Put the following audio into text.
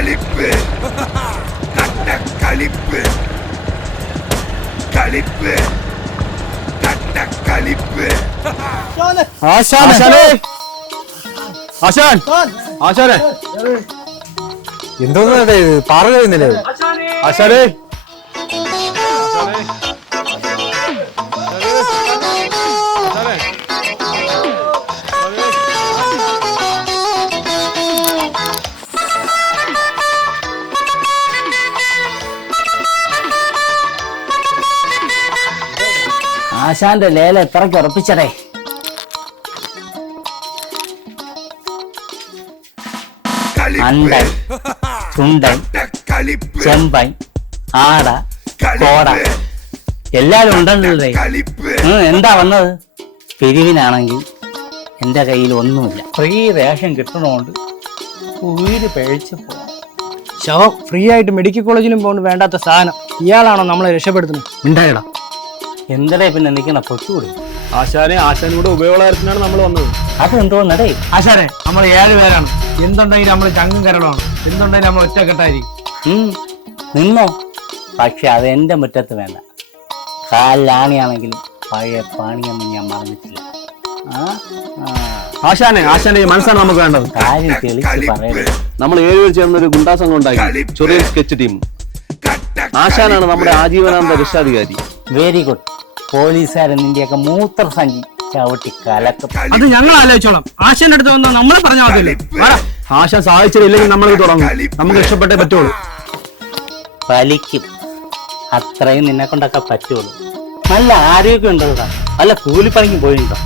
കളിപ്പ് കളിപ്പ് കളിപ്പ് കളിപ്പ് ആശാനെ എന്തോന്നേ പാറ കഴിയുന്നില്ലേ ആശാനെ ആശാന്റെ ലേല എത്രയ്ക്ക് ഉറപ്പിച്ചടേ. അണ്ടൻ, ചുണ്ടൻ, ചെമ്പൻ, ആട, കോട എല്ലാരും ഉണ്ടല്ലേ. എന്താ വന്നത്? പിരിവിനാണെങ്കിൽ എന്റെ കയ്യിൽ ഒന്നുമില്ല. ഫ്രീ റേഷൻ കിട്ടണോണ്ട് ഉയിര് പിഴച്ചു പോകണം. ശവം ഫ്രീ ആയിട്ട് മെഡിക്കൽ കോളേജിലും പോകണ്ട് വേണ്ടാത്ത സാധനം. ഇയാളാണോ നമ്മളെ രക്ഷപ്പെടുത്തുന്നത്? മിണ്ടായിടാ. എന്തടേ പിന്നെ നിൽക്കണ പൊട്ടുകൂടി? ആശാനൂടെ ഉപയോഗത്തിനാണ് നമ്മൾ വന്നത്. അതെന്തോന്നടേ? ആശാനെ നമ്മൾ 7 പേരാണ്. എന്തുണ്ടെങ്കിലും നമ്മൾ ചങ്കും കരളാണ്. എന്തുണ്ടെങ്കിലും നമ്മൾ ഒറ്റക്കെട്ടായിരിക്കും. നിന്നോ? പക്ഷെ അത് എന്റെ മുറ്റത്ത് വേണ്ട. കാലിലാണിയാണെങ്കിലും പഴയ പാണിയൊന്നും ഞാൻ മറന്നിട്ടില്ല. ആശാനെ മനസ്സാണ് നമുക്ക് വേണ്ടത്. കാര്യം തെളിച്ച് പറയരുത്. നമ്മൾ 7 പേർ ചേർന്നൊരു ഗുണ്ടാ സംഘം ഉണ്ടാക്കി. ചെറിയ സ്കെച്ച് ടീം. ആശാനാണ് നമ്മുടെ ആജീവനാന്ത രക്ഷാധികാരി. Very good. പോലീസുകാരൻ നിന്റെയൊക്കെ മൂത്ര സഞ്ചി ചവിട്ടി കലക്കും. അത് ഞങ്ങൾ ആലോചിച്ചോളാം. ആശാന്റെ അടുത്ത് വന്നാൽ നമ്മളെ പറഞ്ഞാൽ മതിയല്ലേ. ആശാൻ സാധിച്ചില്ലെങ്കിൽ നമ്മൾ തുടങ്ങും. നമുക്ക് രക്ഷപ്പെട്ടേ പറ്റുള്ളൂ. വലിക്കും. അത്രയും നിന്നെ കൊണ്ടൊക്കെ പറ്റുള്ളൂ. നല്ല ആരോഗ്യം ഉണ്ടോ? നല്ല കൂലിപ്പണിക്ക് പോയിട്ടുണ്ടോ?